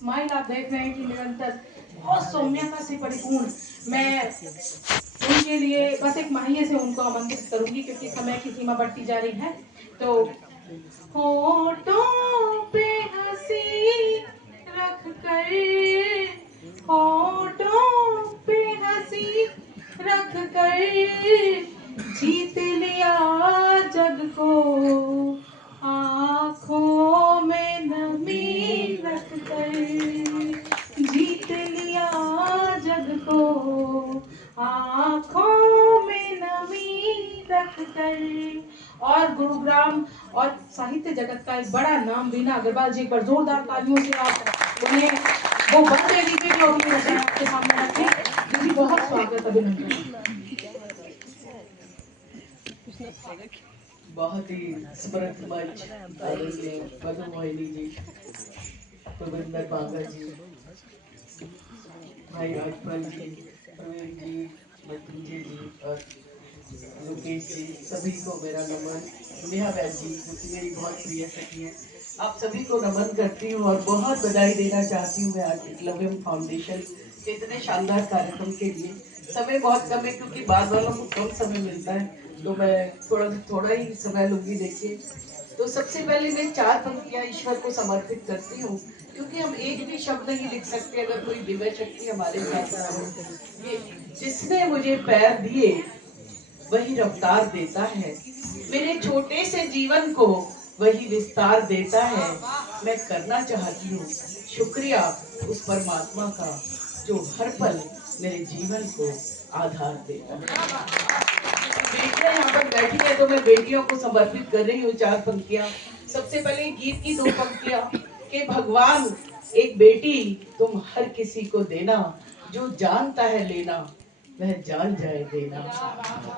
Smile आप देख रहे हैं कि निरंतर बहुत सौम्यता से परिपूर्ण। मैं उनके लिए बस एक माहिए से उनको आमंत्रित करूंगी क्योंकि समय की सीमा बढ़ती जा रही है। तो होठों पे हंसी रख कर, होठों पे हंसी रख कर जीत लिया जग को, आँखों में नमी रख कर जीत लिया जग को, आँखों में नमी रख कर। और गुरुग्राम और साहित्य जगत का एक बड़ा नाम वीणा अग्रवाल जी, एक बार जोरदार तालियों से आप उन्हें वो बल दे दीजिए जो अपनी रचना आपके सामने रखें। जी बहुत स्वागत, अभिनंदन। बहुत ही स्मृत मंच आदरणीय मधु मोहिनी जी, प्रविंदर बांगा जी, भाई राजपाल जी, प्रवीण जी, मृत्युंजय जी और लोकेश जी, सभी को मेरा नमन। नेहा वैद जी जो कि मेरी बहुत प्रिय सखी है, आप सभी को नमन करती हूँ और बहुत बधाई देना चाहती हूँ मैं आज एकलव्य फाउंडेशन के इतने शानदार कार्यक्रम के लिए। समय बहुत कम है क्योंकि बाद वालों को कम समय मिलता है, तो मैं थोड़ा ही समय लूंगी। देखिए, तो सबसे पहले मैं 4 पंक्तियां ईश्वर को समर्पित करती हूँ क्योंकि हम एक भी शब्द नहीं लिख सकते अगर कोई दिव्य शक्ति हमारे साथ ना हो। ये जिसने मुझे पैर दिए वही रफ्तार देता है, मेरे छोटे से जीवन को वही विस्तार देता है। मैं करना चाहती हूँ शुक्रिया उस परमात्मा का जो हर पल मेरे जीवन को आधार देता है। बेटियां यहाँ पर बैठी है तो मैं बेटियों को समर्पित कर रही हूँ 4 पंक्तियां। सबसे पहले गीत की 2 पंक्तियां कि भगवान एक बेटी तुम हर किसी को देना, जो जानता है लेना वह जान जाए देना।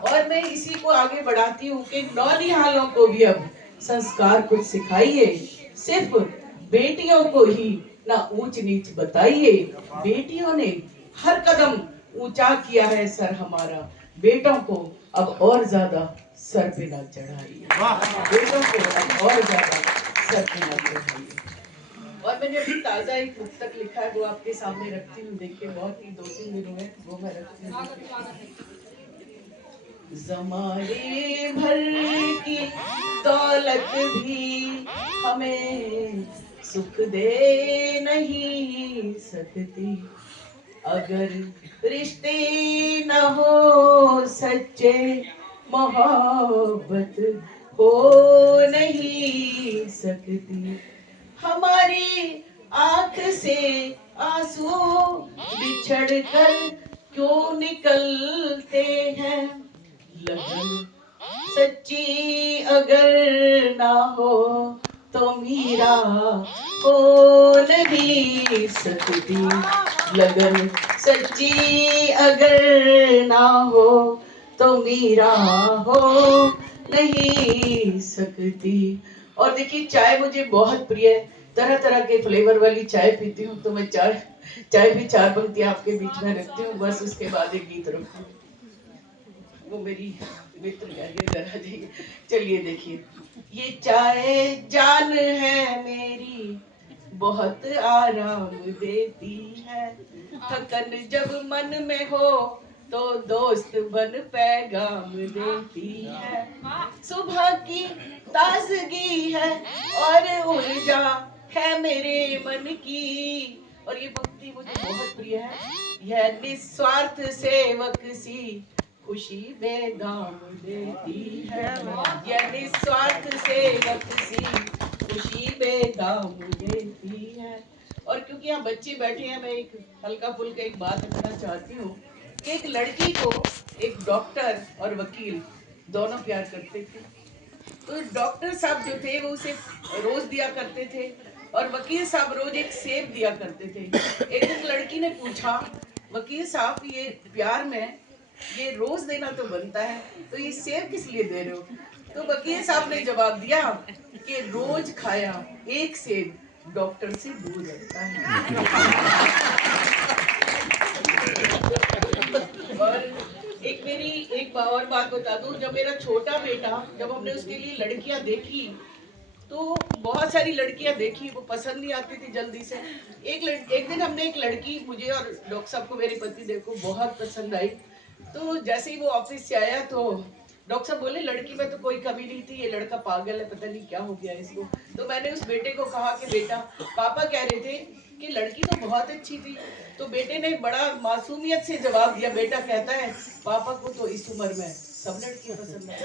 और मैं इसी को आगे बढ़ाती हूँ कि नौनिहालों को भी अब संस्कार कुछ सिखाइए, सिर्फ बेटियों को ही ना ऊंच नीच बताइए। बेटियों ने हर कदम ऊंचा किया है सर हमारा, बेटों को अब और ज्यादा सर पे ना चढ़ाइए, बेटों को अब और ज्यादा सर पे ना चढ़ाइए। और मैंने अभी ताजा एक पुस्तक लिखा है वो आपके सामने रखती हूँ, देखिए बहुत ही 2-3 दिन हुए वो मैं रखती हूँ। ज़माने भर की दौलत भी हमें सुख दे नहीं सकती, अगर रिश्ते न हो सच्चे मोहब्बत हो नहीं सकती। हमारी आंख से आंसू बिछड़ कर क्यों निकलते हैं, लगन सच्ची अगर ना हो तो मीरा हो नहीं सकती, लगन सच्ची अगर ना हो तो मीरा हो नहीं सकती। और देखिए, चाय मुझे बहुत प्रिय है, तरह तरह के फ्लेवर वाली चाय पीती हूँ, तो मैं चाय भी 4 पंक्तियां आपके बीच में रखती हूँ, बस उसके बाद एक गीत रखती हूँ। वो मेरी मित्र गाइए जरा जी। चलिए देखिए, ये चाय जान है मेरी बहुत आराम देती है, थकन जब मन में हो तो दोस्त बन पैगाम देती है, सुबह की ताजगी है और ऊर्जा है मेरे मन की। और ये पंक्ति मुझे बहुत प्रिय है, यह निस्वार्थ सेवक सी खुशी बेदाम देती है, यह निस्वार्थ सेवक सी खुशी बेदाम देती है। और क्योंकि यहाँ बच्चे बैठे हैं, मैं एक हल्का फुल्का एक बात रखना चाहती हूँ कि एक लड़की को एक डॉक्टर और वकील दोनों प्यार करते थे, तो डॉक्टर साहब जो थे वो उसे रोज दिया करते थे और वकील साहब रोज एक सेब दिया करते थे। एक दिन लड़की ने पूछा, वकील साहब ये प्यार में ये रोज देना तो बनता है, तो ये सेब किस लिए दे रहे हो? तो वकील साहब ने जवाब दिया कि रोज खाया एक सेब डॉक्टर से दूर रखता है। और एक बात बता दूं, जब मेरा छोटा बेटा, जब हमने उसके लिए लड़कियां देखी तो बहुत सारी लड़कियां देखी, वो पसंद नहीं आती थी जल्दी से। एक दिन हमने एक लड़की, मुझे और डॉक्टर साहब को, मेरे पति देव को बहुत पसंद आई। तो जैसे ही वो ऑफिस से आया तो डॉक्टर साहब बोले लड़की में तो कोई कमी नहीं थी, ये लड़का पागल है, पता नहीं क्या हो गया इसको। तो मैंने उस बेटे को कहा कि बेटा, पापा कह रहे थे कि लड़की तो बहुत अच्छी थी। तो बेटे ने बड़ा मासूमियत से जवाब दिया। बेटा कहता है पापा को तो इस उम्र में सब लड़कियां पसंद है।